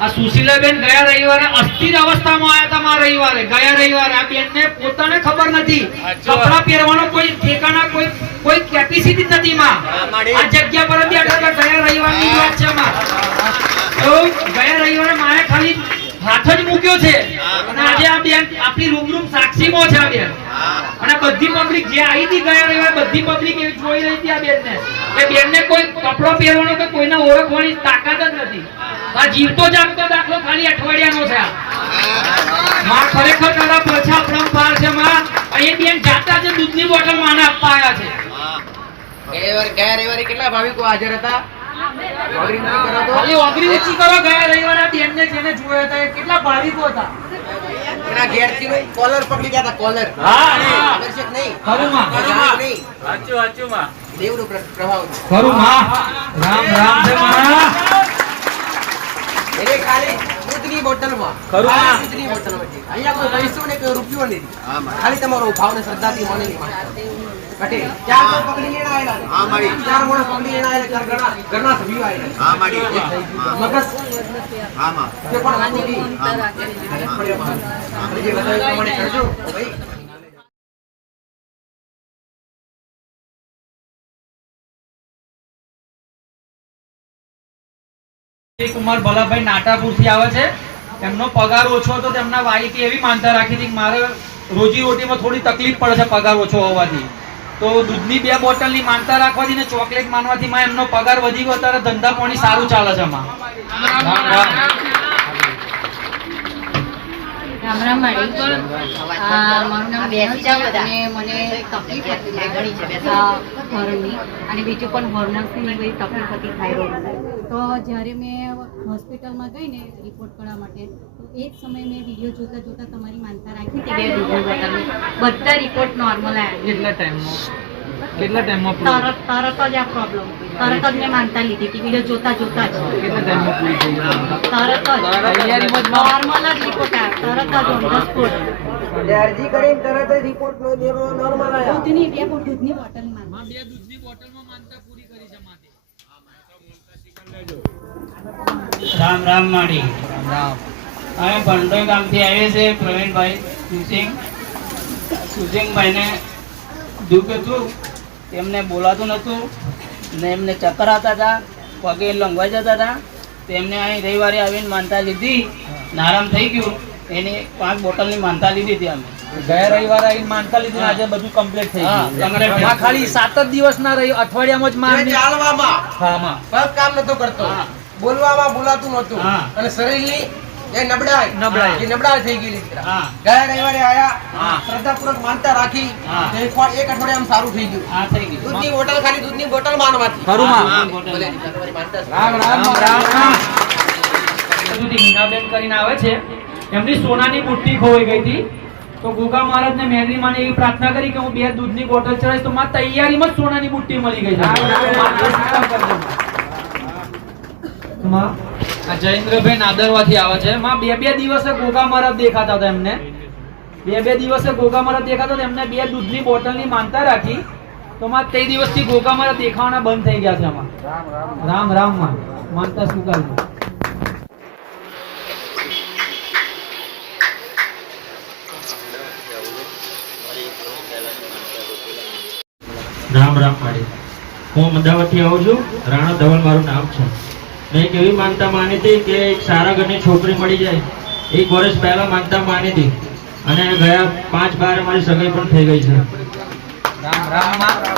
આ સુશીલાબેન ગયા રવિવારે અસ્થિર અવસ્થામાં આવ્યા હતા મારા રવિવારે. ગયા રવિવારે આ બેનને પોતાને ખબર નથી. કપડા પહેરવાનો કોઈ ઠેકાણા કોઈ કોઈ કેપેસિટી નથી માં. આ જગ્યા પર ગયા રવિવારની વાત છે માં. તો ગયા રવિવારે મારે ખાલી હાથ જ મૂક્યો છે. અને આજે આ બેન આપણી રૂબરૂ સાક્ષીમાં છે આ બેન. અને બધી પબ્લિક જે આવી હતી ગયા રવિવારે બધી પબ્લિક એવી જોઈ રહી હતી આ બેનને. કે બેનને કોઈ કપડો પહેરવાનો કે કોઈને ઓળખવાની તાકાત જ નથી. આ જીવતો જાગતો દાખલો ખાલી અઠવાડિયાનો છે માં ખરેખર તારા પછા પરંપાર છે માં. અહીં બેન જાતા જ દૂધની બોટલ માને આપવા આવ્યા છે. ગયા રવિવારે- ગયા રવિવારે કેટલા ભાવિકો હાજર હતા? ઓગરી કરો તો? ખાલી ઊંચી કરો ગયા રવિવારે જેને જોયા હતા એ કેટલા ભાવિકો હતા. એના ઘેરથી ભાઈ કોલર પકડી ગયા હતા કોલર હા, નહીં? માં. દેવનો પ્રભાવ ખરું માં. રામ રામ એ ખાલી દૂધની બોટલમાં. ખરું. ના? બોટલમાં અહીંયા કોઈ પૈસો ને કોઈ રૂપિયો નથી ખાલી તમારો ભાવ ને શ્રદ્ધાથી ચાર તો પકડી આયેલા. ચાર પકડી આયેલા, સભ્યો આયેલા પણ વાંચી નહીં. આપણે જે બતાવ્યું પ્રમાણે કરજો. ભાઈ કુમાર ભલાભાઈ નાટાપુરથી આવે છે. એમનો પગાર ઓછો હતો, તેમના વાઈફે એવી માનતા રાખી હતી કે મારે રોજી રોટીમાં થોડી તકલીફ પડે છે પગાર ઓછો હોવાથી. તો દૂધની બે બોટલની માનતા રાખવાથી ને ચોકલેટ માનવાથી માં એમનો પગાર વધી ગયો, અત્યારે ધંધા પાણી સારું ચાલે છે માં રામ રામ મારું નામ બેન છે અને મને તકલીફ હતી આ હોર્નની અને બીજું પણ હોર્નર્સની બધી તકલીફ હતી થાઇરોઇડ તો જ્યારે મેં હોસ્પિટલમાં ગઈ ને રિપોર્ટ કરવા માટે તો એ જ સમયે મેં વીડિયો જોતા જોતા તમારી માનતા રાખી હતી બધા રિપોર્ટ નોર્મલ આવ્યા. કેટલા ટાઈમમાં કેટલા ટાઈમમાં તરત તરત જ આ પ્રોબ્લેમ તરત જ મેં માનતા લીધી હતી. વીડિયો જોતા જોતા જ. કેટલા ટાઈમમાં પૂરી થઈ તરત જ. નોર્મલ જ. રિપોર્ટ આવ્યા. તરત જ ઓન ધ સ્પોટ અરજી કરીને તરત જ રિપોર્ટ નો દેવો નોર્મલ આયા દૂધની બે દૂધની બોટલમાં માં બે દૂધની બોટલમાં માનતા પૂરી કરી છે માતે રામ રામ માડી રામ રામ. અમે ભંડોઈ ગામથી આવ્યા છે પ્રવીણભાઈ સુસિંગ. સુસિંગભાઈને દુઃખ હતું. તેમને બોલાતું નહોતું ને એમને ચક્કર આવતા હતા પગે લંગવાઈ જતા હતા. તેમને અહીં રવિવારે આવીને માનતા લીધી નારામ થઈ ગયું. એની પાંચ બોટલની માનતા લીધી હતી અમે. ગયા રવિવારે આવીને માનતા લીધું આજે બધું કમ્પ્લીટ થઈ ગયું. ખાલી સાત જ દિવસના રહી અઠવાડિયામાં જ માન ચાલવામાં. હા કામ નતો કરતો. બોલવામાં બોલાતું નહોતું. અને શરીરની એ નબળાઈ નબળાઈ. એ નબળાઈ થઈ ગયેલી ગયા રવિવારે આયા શ્રદ્ધાપૂર્વક માનતા રાખી એક વાર- એક સારું થઈ ગયું આ થઈ ગયું દૂધની બોટલ ખાલી દૂધની બોટલ માનવાથી ખરું માં હા, બોટલ. બોલે, તમારી માનતા છે. રામ રામ રામ રામ સુધી હિનાબેન કરીને આવે છે એમની સોનાની બુટ્ટી ખોવાઈ ગઈ હતી તો ગોગા મહારાજને મેરડી માને એવી પ્રાર્થના કરી કે હું બે દૂધની બોટલ ચડાવીશ તો માં તૈયારીમાં જ સોનાની બુટ્ટી મળી ગઈ છે માં જયેન્દ્રભાઈ નાદરવાથી આવે છે. માં, બે બે દિવસે ગોગા મરદ દેખાતા હતા એમને. બે બે દિવસે ગોગા મરદ દેખાતા હતા. એમને બે દૂધની બોટલની માનતા રાખી. તો માં, તે દિવસથી ગોગા મરદ દેખાવાના બંધ થઈ ગયા છે માં રામ રામમાં. માનતા સ્વીકારજો રામ રામ મારી. હું અમદાવાદથી આવું છું. રાણા ધવલ મારું નામ છે. મેં એક એવી માનતા માની હતી કે એક સારા ઘરની છોકરી મળી જાય. એક વર્ષ પહેલા માનતા માની હતી. અને ગયા પાંચ બાર મારી સગાઈ પણ થઈ ગઈ છે. રામ રામમાં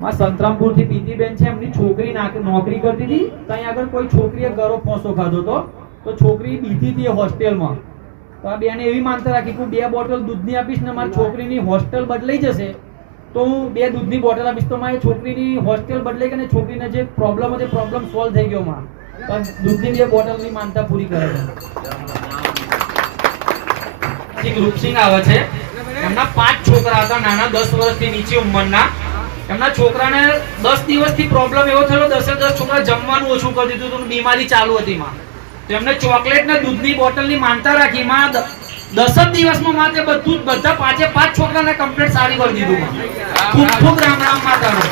માં સંતરામપુરથી પીતીબેન છે એમની છોકરી નાક- નોકરી કરતી હતી. ત્યાં આગળ કોઈ છોકરીએ ગરો ફોસો ખાધો હતો. તો છોકરી બીધી હતી હોસ્ટેલમાં. તો આ બેને એવી માનતા રાખી કે હું બે બોટલ દૂધની આપીશ ને મારી છોકરીની હોસ્ટેલ બદલાઈ જશે. તો હું બે દૂધની બોટલ આપીશ તો મારી છોકરીની હોસ્ટેલ બદલે કે છોકરીને જે પ્રોબ્લેમ હતો પ્રોબ્લેમ સોલ્વ થઈ ગયો માં પણ દૂધની બે બોટલની માનતા પૂરી કરે છે. એક રૂપસિંહ આવે છે. એમના પાંચ છોકરા હતા, નાના દસ વર્ષથી નીચે ઉંમરના. એમના છોકરાને દસ દિવસથી પ્રોબ્લેમ એવો થયો, દસે દસ છોકરા જમવાનું ઓછું કરી દીધું હતું બીમારી ચાલુ હતી માં તો એમને ચોકલેટ ને દૂધની બોટલની માનતા રાખી, માં દસ જ દિવસમાં માં તે બધું બધા પાંચે પાંચ છોકરાને કમ્પ્લીટ સારી કરી દીધું ખૂબ ખૂબ રામ રામ માતાનો.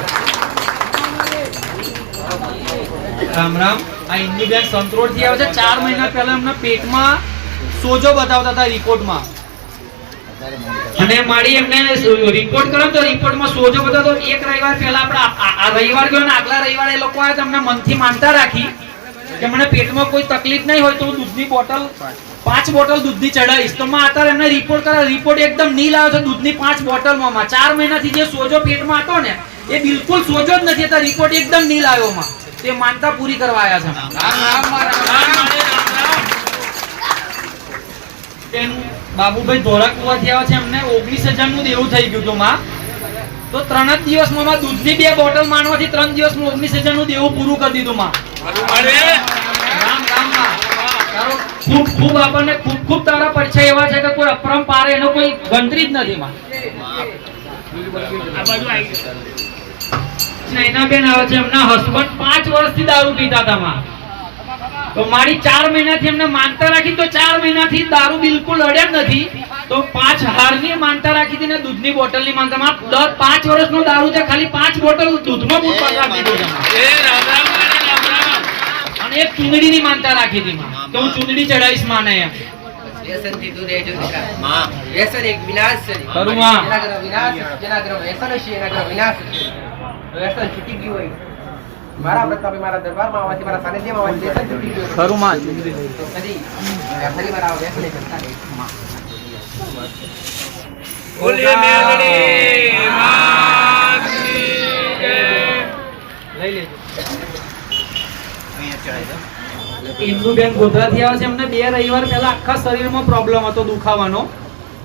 રામ રામ. આ ઇન્દુબેન સંતરોડથી આવે છે. ચાર મહિના પહેલા એમના પેટમાં સોજો બતાવતા હતા રિપોર્ટમાં. અને મારી એમને રિપોર્ટ કર્યો તો રિપોર્ટમાં સોજો બતાવતો, એક રવિવાર પહેલા આપણે આ રવિવાર ગયો ને આગલા રવિવારે એ લોકો આવે તમને મનથી માનતા રાખી. કે મને પેટમાં કોઈ તકલીફ નહીં હોય તો હું દૂધની બોટલ પાંચ બોટલ દૂધની ચડાવીશ. તો માં અત્યારે એમને રિપોર્ટ કરા રિપોર્ટ એકદમ નીલ આવ્યો છે દૂધની પાંચ બોટલમાં માં. ચાર મહિનાથી જે સોજો પેટમાં હતો ને એ બિલકુલ સોજો જ નથી. અત્યારે રિપોર્ટ એકદમ નીલ આવ્યો માં. તે માનતા પૂરી કરવા આવ્યા છે. બાબુભાઈ ધોળાકુવાથી આવ્યા છે એમને ઓગણીસ હજારનું દેવું થઈ ગયું હતું માં. તો ત્રણ જ દિવસમાં માં દૂધની બે બોટલ માનવાથી ત્રણ દિવસમાં ઓગણીસ હજારનું દેવું પૂરું કરી દીધું માં. રામ રામ તારો ખૂબ ખૂબ આપણને ખૂબ ખૂબ તારા પરિચય એવા છે કે કોઈ અપરંપાર એનો કોઈ ગણતરી જ નથી માં. નૈનાબેન આવે છે એમના હસબન્ડ પાંચ વર્ષથી દારૂ પીતા હતા માં. તો મારી ચાર મહિનાથી એમને માનતા રાખી તો ચાર મહિનાથી દારૂ બિલકુલ અડ્યા જ નથી. તો પાંચ હારની માનતા રાખી હતી ને દૂધની બોટલની માનતા. માં દસ પાંચ વર્ષનો દારૂ છે ખાલી પાંચ બોટલ દૂધમાં બૂટ પકડાવી દીધો છે. અને એક ચૂંદડીની માનતા રાખી હતી માં તો હું ચૂંદડી ચડાવીશ માને. દૂર રહેજો દીકરા. વ્યસન એક વિનાશ છે. ખરું માં. જેના ઘરે વિનાશ જેના ઘરે વ્યસન હશે એના ઘરે વિનાશ હશે વ્યસન છૂટી ગયું હોય. મારા પ્રતાપે મારા દરબારમાં આવવાથી મારા સાનિધ્યમાં આવવાથી વ્યસન છૂટી ગયું ખરું માં કદી ફરી મારા વ્યસન કરતા નહીં. લઈ લેજો. ઇન્દુબેન ગોધરાથી આવે છે. એમને બે રવિવાર પહેલા આખા શરીરમાં પ્રોબ્લેમ હતો દુખાવાનો.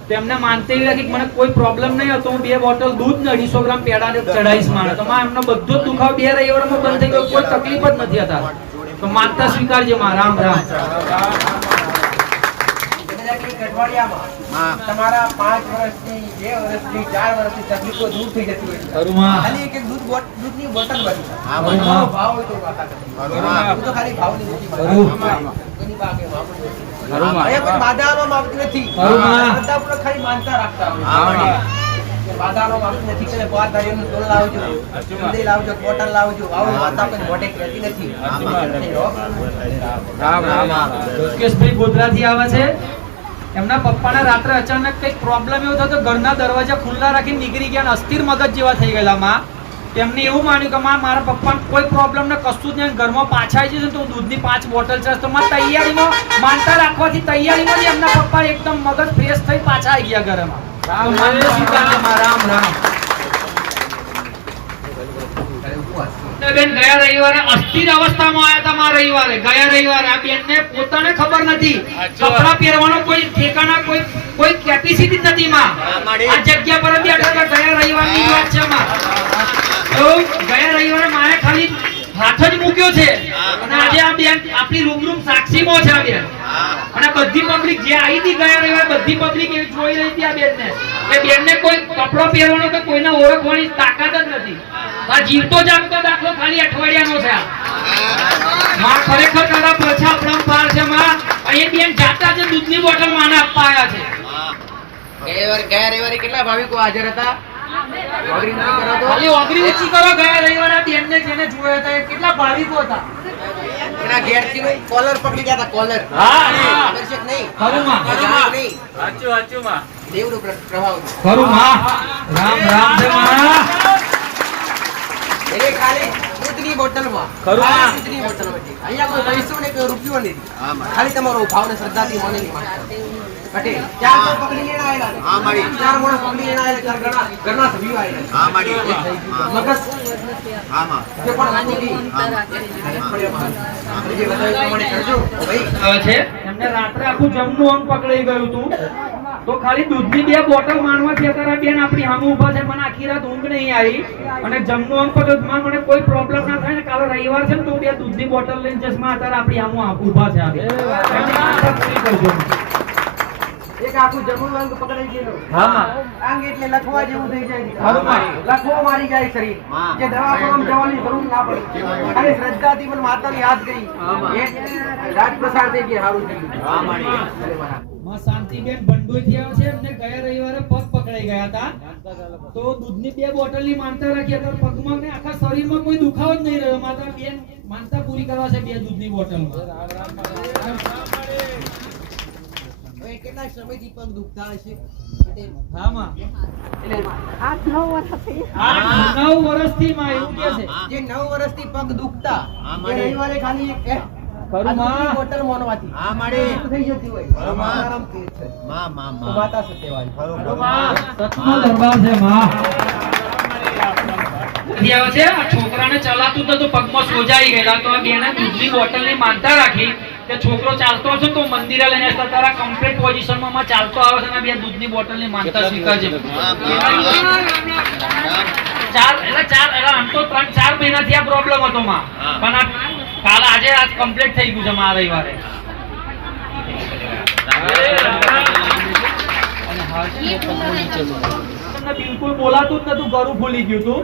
તેમને માનતી રાખી કે મને કોઈ પ્રોબ્લેમ નહીં હતો. હું બે બોટલ દૂધ ને અઢીસો ગ્રામ પેડા ને ચડાવીશ મારે. તો માં એમનો બધો દુખાવો બે રવિવારમાં બંધ થઈ ગયો. કોઈ તકલીફ જ નથી હતા તો માનતા સ્વીકારજે માં. રામ રામ. અઠવાડિયામાં તમારા પાંચ વર્ષની બે વર્ષની ચાર વર્ષની તકલીફો દૂર થઈ જતી હોય છે. ખરું માં ખાલી એક એક દૂધ દૂધની બોટલ બની ખરું ભાવ હોય તો વાતા કરે. હું તો ખાલી ભાવની નથી બાધા. ખાલી માનતા રાખતા કે તોલ લાવજો. ચૂંદડી લાવજો બોટલ લાવજો. આવું માતા કોઈ કહેતી નથી. આવે છે? એમના પપ્પાને રાત્રે અચાનક કંઈક પ્રોબ્લેમ એવો થયો ઘરના દરવાજા ખુલ્લા રાખીને નીકળી ગયા અસ્થિર મગજ જેવા થઈ ગયેલા માં. એમને એવું માન્યું કે માં, મારા પપ્પાને કોઈ પ્રોબ્લેમ ને કશું જ નહીં. ઘરમાં પાછા આવી જશે તો હું દૂધની પાંચ બોટલ છે તો માં તૈયારીમાં માનતા રાખવાથી તૈયારીમાં એમના પપ્પા એકદમ મગજ ફ્રેશ થઈ પાછા આવી ગયા ઘરમાં. તો માનતા સ્વીકારજો માં. રામ રામ. બેન ગયા રવિવારે અસ્થિર અવસ્થામાં આવ્યા હતા મારા રવિવારે. ગયા રવિવારે આ બેનને પોતાને ખબર નથી. કપડા પહેરવાનો કોઈ ઠેકાણા કોઈ કોઈ કેપેસિટી નથી માં. આ જગ્યા પર ગયા રવિવારની વાત છે માં. તો ગયા રવિવારે મારે ખાલી હાથ જ મૂક્યો છે. અને આજે આ બેન આપણી રૂબરૂ સાક્ષીમાં છે આ બેન. અને બધી પબ્લિક જે આવી હતી ગયા રવિવારે બધી પબ્લિક એ જોઈ રહી હતી આ બેનને. કે બેનને કોઈ કપડો પહેરવાનો કે કોઈને ઓળખવાની તાકાત જ નથી. આ જીવતો જાગતો દાખલો ખાલી અઠવાડિયાનો છે થયા માં ખરેખર તારા પછા પરંપાર છે, માં. અહીં બેન જાતા જ દૂધની બોટલ માને આપવા આવ્યા છે. ગયા રવિવારે- કેટલા ભાવિકો હાજર હતા? ખાલી ઓગરી ઊંચી કરો ગયા રવિવારે આ બેનને જેને જોયા હતા કેટલા ભાવિકો હતા. એના ઘેરથી ભાઈ કોલર પકડી ગયા હતા કોલર હા, હા. ખબર છે કે નહીં. ખરું માં દેવનો પ્રભાવ ખરું માં રામ રામ છે માં એને ખાલી દૂધની બોટલમાં. ખરું. આ માં. દૂધની બોટલમાં અહીંયા કોઈ પૈસો ને કોઈ રૂપિયો નથી ખાલી તમારો ભાવ ને શ્રદ્ધાથી મનેલી માનતા. પટેલ ચાર માણસ પકડી લેણા આયેલા છે. ચાર માણસ પકડી લેણા આયેલા, ચાર ઘણા ઘરના સભ્યો આયેલા છે. મગજ. જે પણ વાંચી આપણે જે બતાવ્યું પ્રમાણે કરજો. ભાઈ છે. એમને રાત્રે આખું જમનું અંગ પકડાઈ ગયું હતું તો ખાલી દૂધની બે બોટલ માનવાથી અત્યારે બેન આપણી સામે ઊભા છે મને આખી રાત ઊંઘ નહીં આવી. અને જમનું અંગ તો મને કોઈ પ્રોબ્લેમ ના થાય ને કાલે રવિવાર છે ને તો બે દૂધની બોટલ લઈને જસમાં અત્યારે આપણી સામે ઊભા છે આ બે. એમની આશા પૂરી કરજો એક આખું જમણું અંગ પકડાઈ ગયેલું. હા. અંગ એટલે લખવા જેવું થઈ જાય. લખવો મારી જાય શરીર. કે દવાખાનામાં જવાની જરૂર ના પડે. અને શ્રદ્ધાથી પણ માતાને યાદ કરી. રાજપ્રસાર થઈ ગયા સારું થઈ ગયું ભલે મહારાજ. માં શાંતિબેન ભંડોઈ થી આવે છે. એમને ગયા રવિવારે પગ પકડાઈ ગયા હતા. તો દૂધની બે બોટલની માનતા રાખી. હતા પગમાં ને આખા શરીરમાં કોઈ દુખાવો જ નહીં રહ્યો માતા બેન માનતા પૂરી કરવા છે બે દૂધની બોટલમાં. કેટલા સમયથી પગ દુખતા હશે હા માં એટલે આઠ નવ વર્ષથી. માં એવું કે છે. જે નવ વર્ષથી પગ દુખતા રવિવારે ખાલી એક બોટલ તો છોકરાને ચલાતું જ પગમાં સોજાઈ ગયેલા. તો આ બેને દૂધની બોટલની માનતા રાખી. કે છોકરો ચાલતો હશે તો મંદિરે લઈને આવતા તારા કમ્પ્લીટ પોઝિશનમાં માં ચાલતો આવે છે ને બે દૂધની બોટલની માનતા સ્વીકારજે. ચાર એટલે ચાર એટલે આમ તો ત્રણ ચાર મહિનાથી આ પ્રોબ્લેમ હતો માં. પણ આ કાલ આજે આજ કમ્પ્લીટ થઈ ગયું છે માં રવિવારે. તમને બિલકુલ બોલાતું જ નતું ગરું ફૂલી ગયું હતું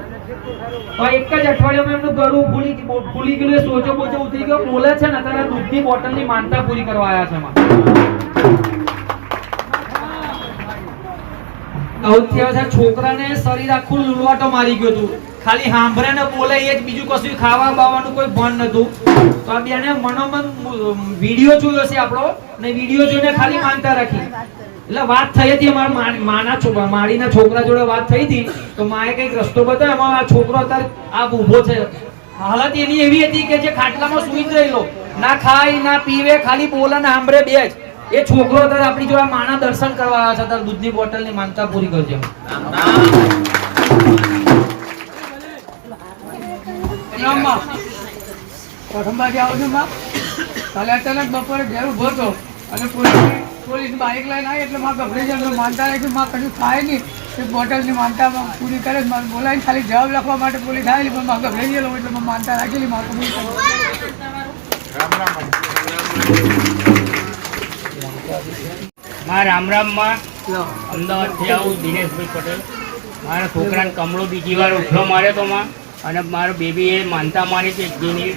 એક જ અઠવાડિયામાં એમનું ગરું ફૂલી ફૂલી ગયું એ સોચો બોચો ઉતરી ગયો. બોલે છે ને અત્યારે દૂધની બોટલની માનતા પૂરી કરવા આવ્યા છે વધારે છોકરાને શરીર આખું લુલવાટો મારી ગયું હતું ખાલી સાંભળે ને બોલે, એ જ બીજું કશું ખાવા બાવાનું કોઈ ભણ નતું. તો આ બેને મનોમન વીડિયો જોયો છે આપણો, ને વીડિયો જોઈને ખાલી માનતા રાખી. એટલે વાત થઈ હતી અમારા માના છોકરા માળીના છોકરા જોડે વાત થઈ હતી, તો માએ કંઈક રસ્તો બતાવ્યો. એમાં આ છોકરો અત્યારે આ ઊભો છે. હાલત એની એવી હતી કે જે ખાટલામાં સુઈ જ રહેલો. ના ખાય, ના પીવે, ખાલી બોલે ને સાંભળે બે જ. એ છોકરો અત્યારે આપણી જોડે માના દર્શન કરવા આવ્યા છે. અત્યારે દૂધની બોટલની માનતા પૂરી કરજો. રામમાં પ્રથમ બાજુ આવું છું માં કાલે અચાનક બપોરે ઘેર ઊભો હતો અને પોલીસ પોલીસ બાઇક લઈને આવી એટલે મારે ગભરાઈ જાય માનતા રહે છે મારે કશું થાય નહીં. એ બોટલની માનતા પૂરી કરે મારે બોલાવીને ખાલી જવાબ લખવા માટે પોલીસ આવેલી પણ મારે ગભરાઈ ગયેલો એટલે મેં માનતા રાખેલી મારે કબૂલ કરી માં રામ રામમાં અમદાવાદથી આવું દિનેશભાઈ પટેલ. મારા છોકરાને કમળો બીજી વાર ઉઠલો માર્યો તો માં અને મારો બેબીએ માનતા માની છે ઘીની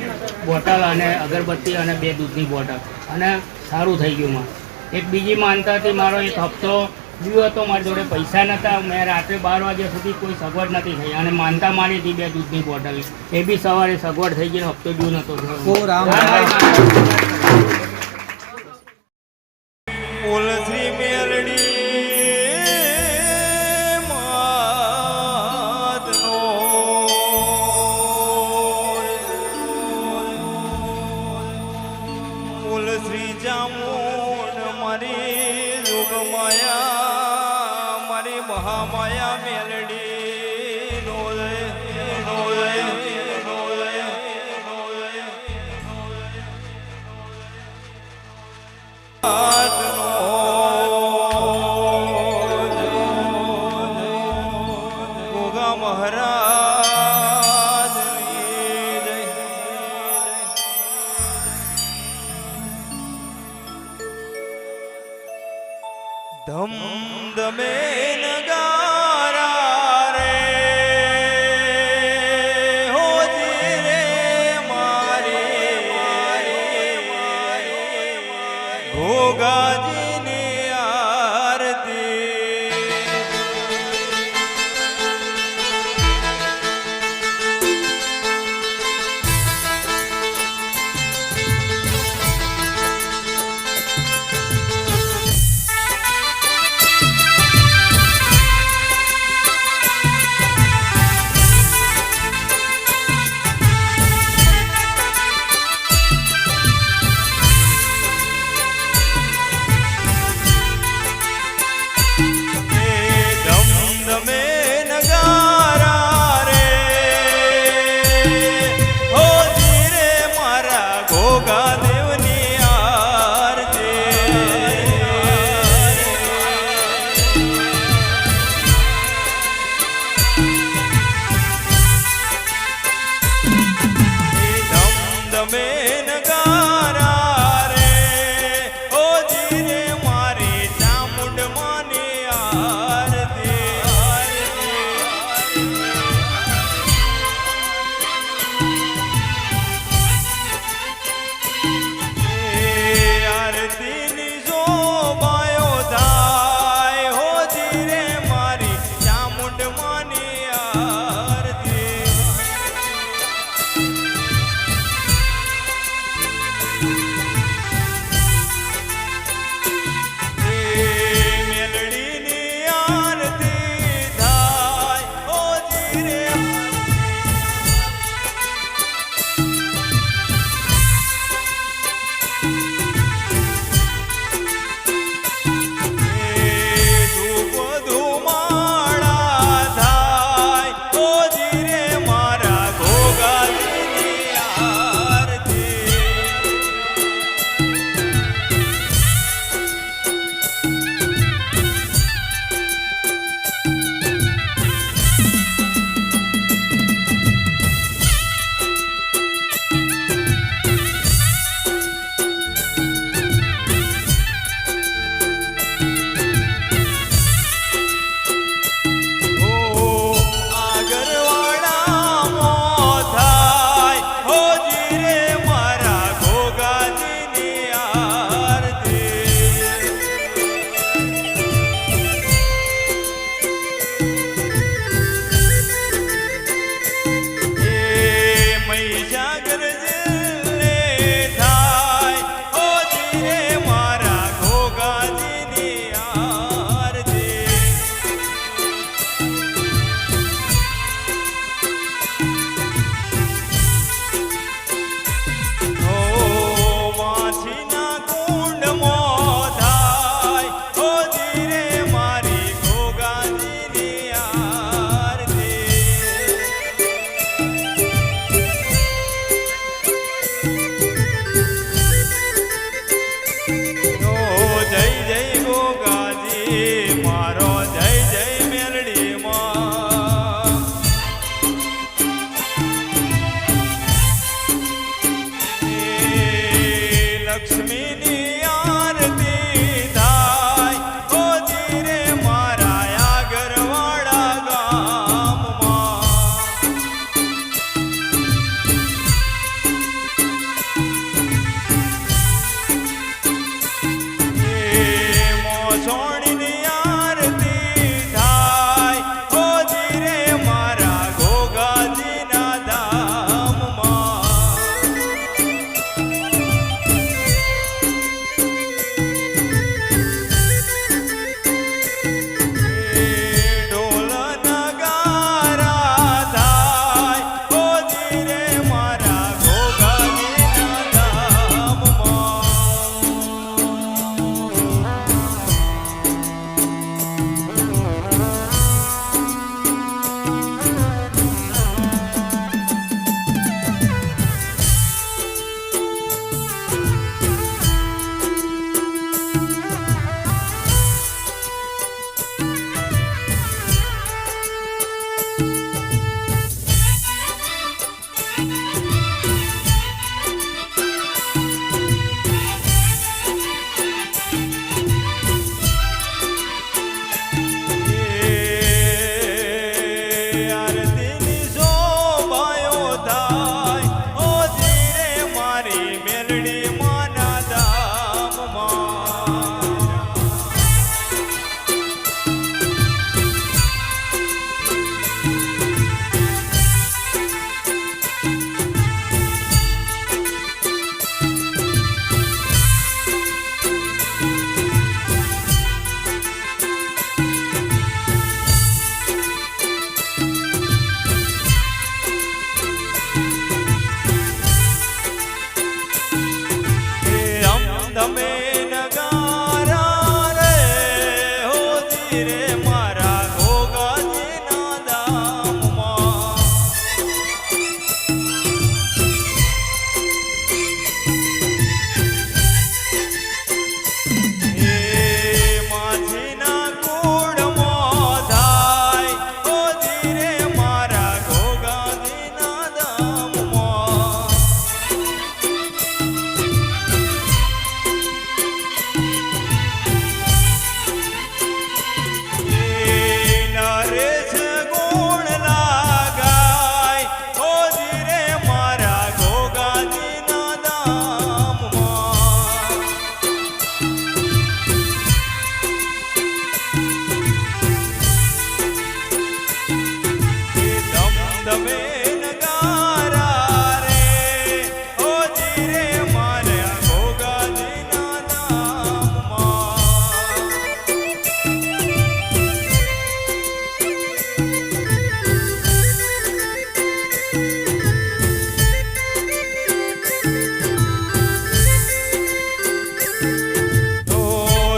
બોટલ અને અગરબત્તી અને બે દૂધની બોટલ. અને સારું થઈ ગયું માં. એક બીજી માનતા હતી મારો એક હપ્તો લીધો હતો મારી જોડે પૈસા નહોતા મેં રાત્રે બાર વાગ્યા સુધી કોઈ સગવડ નથી થઈ. અને માનતા મારી હતી બે દૂધની બોટલ. એ બી સવારે સગવડ થઈ ગઈ હપ્તો ડ્યુ નહોતો શ્રી મેલડી શ્રી જામુન મારી જોગમાયા होगा जिन्हें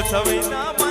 સવિના